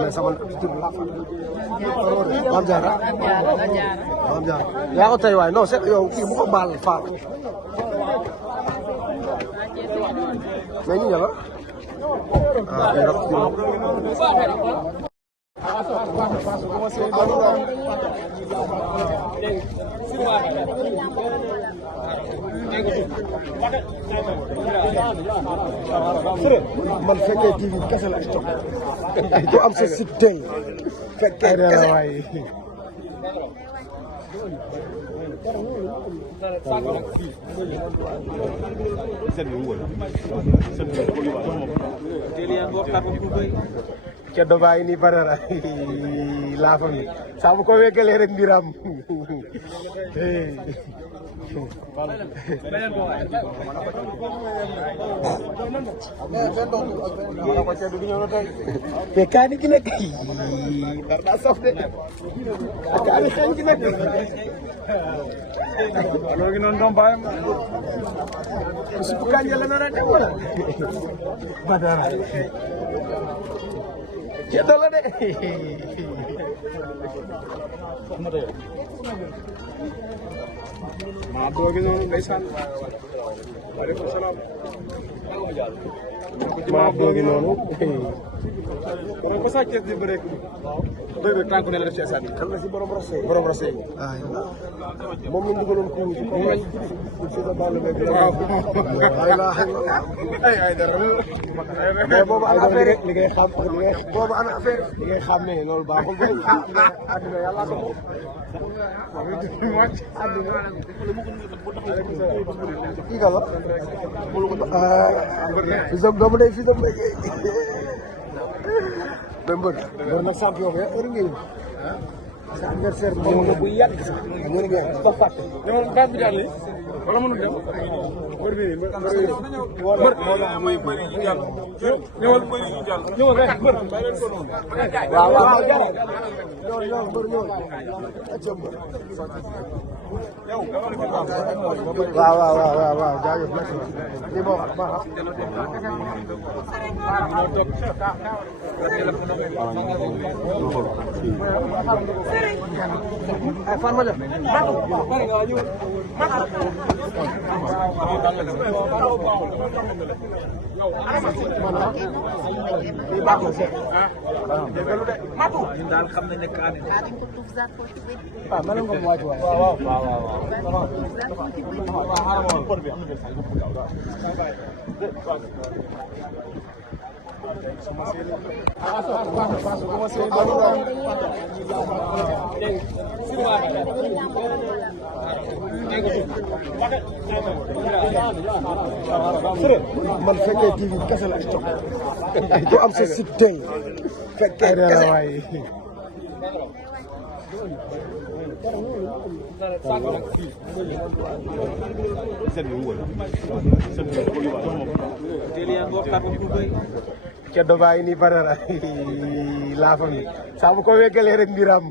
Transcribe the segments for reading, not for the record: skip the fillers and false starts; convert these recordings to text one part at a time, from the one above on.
mais sama tur la Mame Diarra Mame Diarra yaa ko tey waay non c'est yow kii bu ko baal faal mais ñu ñala man fekkee TV kese la stock du am sa site tey fekkee kese waay ceddo baa ngi nii Badara laa fa mi saa bu ko wekkalee rek mbiram mais kaani gi nekk dar daa saf de kaani xeeñ gi nekk loolu gi noonu doom baayam supu kañ yàlla na dem wala Badara ceddo la de maa boogi noonu ndeysaan waaleykum salaam maa boogi noonu borom ko sax di bëre bébé tànk ne la def ci stade bi kan la si borom rosé moom lañ dugaloon ko moom lañ ci sa balle beeg ay dara mais boobu ana affaire li ngay xam boobu ana affaire li ngay xam ne loolu baaxul bay àdduna yàlla ko kii ka la fi som doomu day fi som day mais mbër nag champion bi heure ngeen sa adversaire bi ñëw na bu yàgg sax ñu ngi ko fàtte ñëwal daal bi jàll wala mënu dem mbër bi mbër mooy bëri ñu jàll ñëwal bëri ñu jàll ñëwal rek mbër waaw waaw ñëw mbër ñëw waaw jaajëf li mo baax ay fan ma def ñun daal xam nañ ne kaane ah man nga mo waaj man fekkee TV kese la stock du am sa site tey fekkee kese waay ceddo baa ngi nii Badara laa fa mi saa bu ko wekkalee rek mbiram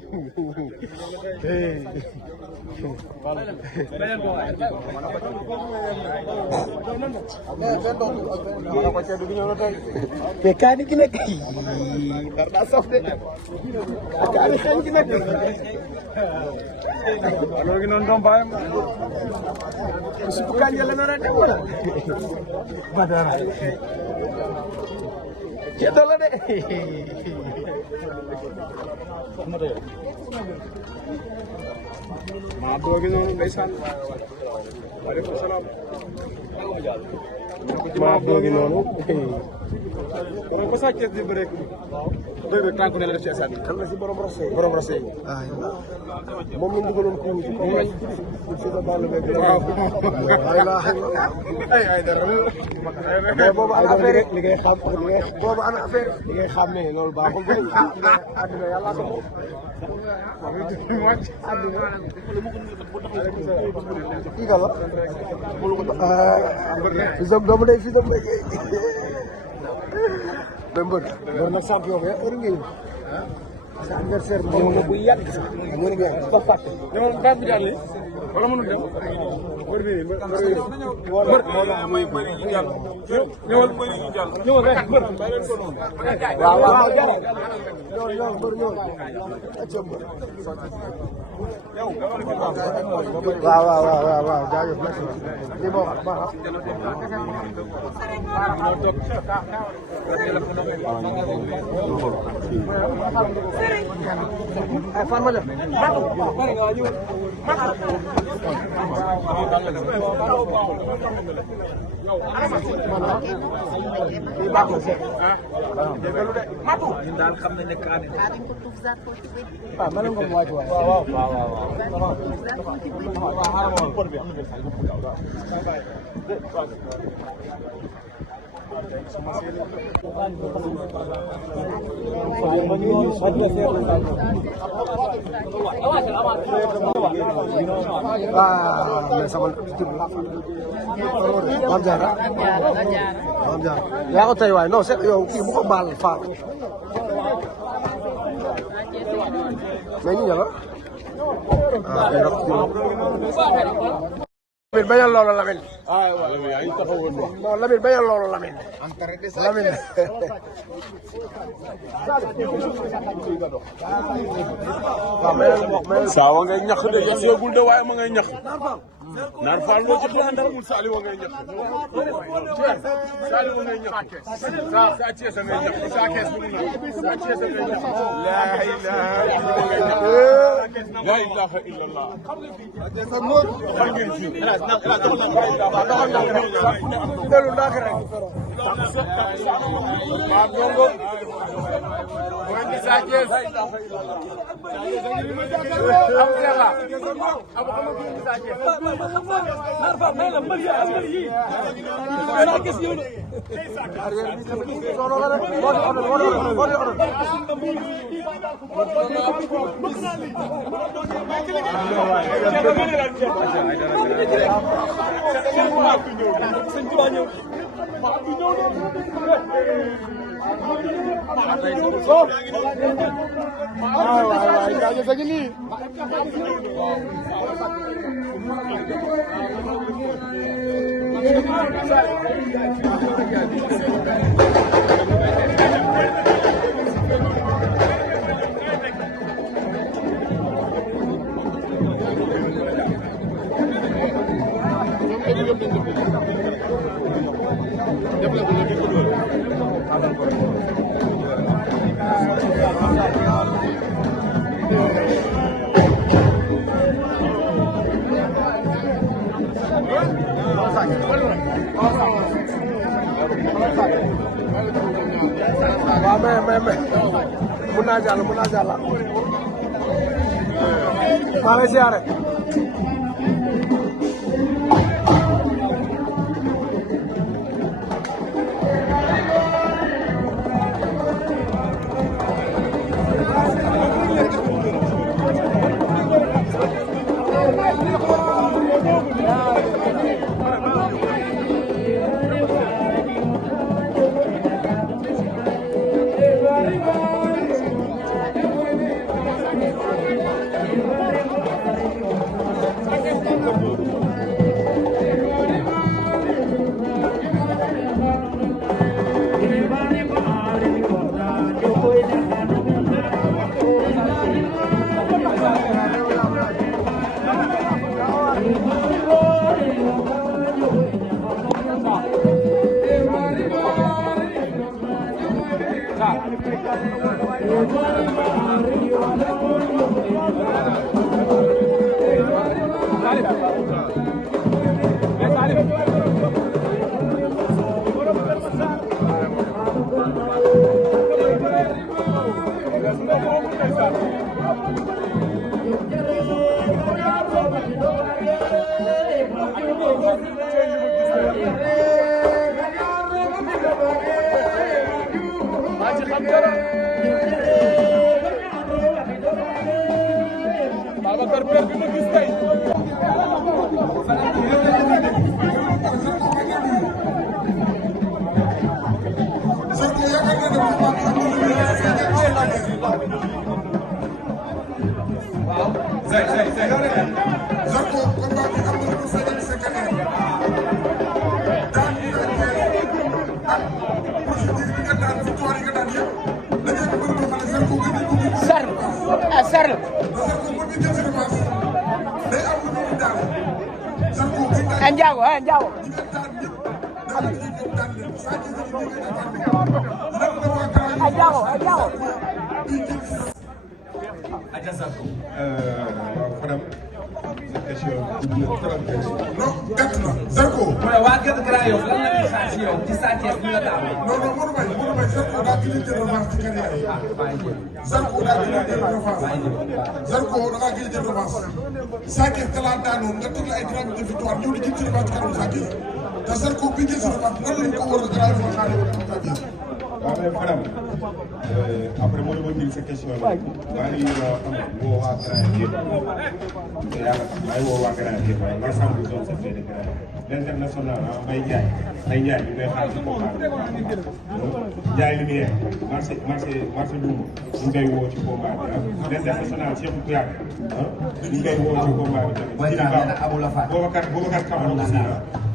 mais kaani gi nekk dar daa saf de kaani xeeñ gi nekk loolu gi noonu doom baayam supu kañ yàlla na dem wala Badara ceddo la de maa boogi noonu ndeysaan waaleykum salaam maa boogi noonu borom ko sax di bëre bébé tànk ne la def ci stade bi kan la si borom rosé moom lañ dugaloon ko moom lañ ci sa balle beeg ay dara mais boobu ana affaire li ngay xam boobu ana affaire li ngay xam ne loolu baaxul bay àdduna yàlla ko kii ka la fi som doomu day fi som day mais mbër nag champion bi heure ngeen sa adversaire bi ñëw na bu yàgg sax ñu ngi ko fàtte ñëwal daal bi jàll wala mënul dem mbër bi mbër ñëwal ñëwal rek mbër waaw waaw waaw jaajëf li mo wax baax ay fan ma def ñun daal xam nañ ne kaane ah man nga mo waaj mais sama Mame Diarra yaa ko tey waay non c'est yow kii bu ko baal faal mais ñu ñala Lamine bañal loolu Lamine non Lamine bañal loolu Lamine Lamine saawa ngay ñax de yasegul de waaye ma ngay ñax naar faal loo ci xam dara mul saali wa ngay ñax saali wa ngay ñax sa Cees ngay ñax sa Cees bu na sa Cees ngay ñax la ilaha illallah xam ngeen ci delu ndak rek ma dongo moy Sa Cees am sela am xam Sa Cees narfa may la mbër yi am mbër yi dara gis ñu solo la rek mais mun naa jàll maa ngi siyaare Zarko Ndiago Ndiago. Ndiago. Fadam question non gàtt na Zarko. waa Kër Grand Yoff lan la ñuy xaar ci yow ci Sa Thiès bi la daal. non Modou Mbaye Zarko daa gën a jël revanche ci carrière yi. Zarko daa gën a jël revanche. Zarko da ngaa gën a jël revanche. Sa Thiès da laa daanoon nga teg la ay grammes de victoire ñëw di jël ci revanche ci kanamu Sa Thiès te Zarko bi jël si revanche nan lañ ko war a Grand Yoff xaaree wala Sa Thiès. waaw mais Fadam après moo demoon jël sa question bi maa ngi woo waa Grand Yoff te yàlla tax maa ngi woo waa Grand Yoff l'ensemble du zone de Grand Yoff l'international Mbaye Ndiaye ñu koy xaar ci combat Ndiaye Lumière marché Doumba ñu koy woo ci combat bi l'international Cheikh Kouyaté ñu koy woo ci combat bi tamit Boubacar Camara aussi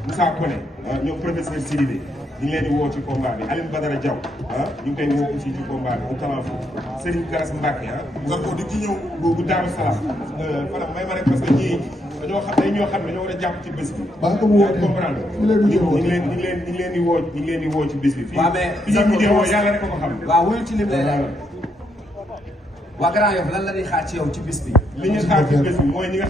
Moussa Koné ñoom professeur Sidibé ñu ngi leen di woo ci combat bi Aline Badara Diaw ñu ngi koy woo aussi ci combat bi mu tamaa fu Serigne Garas Mbacke Zarko di ci ñëw bu Daaru Salaam Fadam may ma rek parce que ñii dañoo xam ne ñoo war a jàpp ci bés bi. ba ko woo comprendre ñu ngi leen di woo ci bés bi. waaw mais fi ñu mujjee woo yàlla rek ko xam. waaw wuyu ci lim lay leer. waa Grand Yoff lan la ñuy xaar ci yow ci bés bi. li ñu xaar ci bés bi mooy ñi nga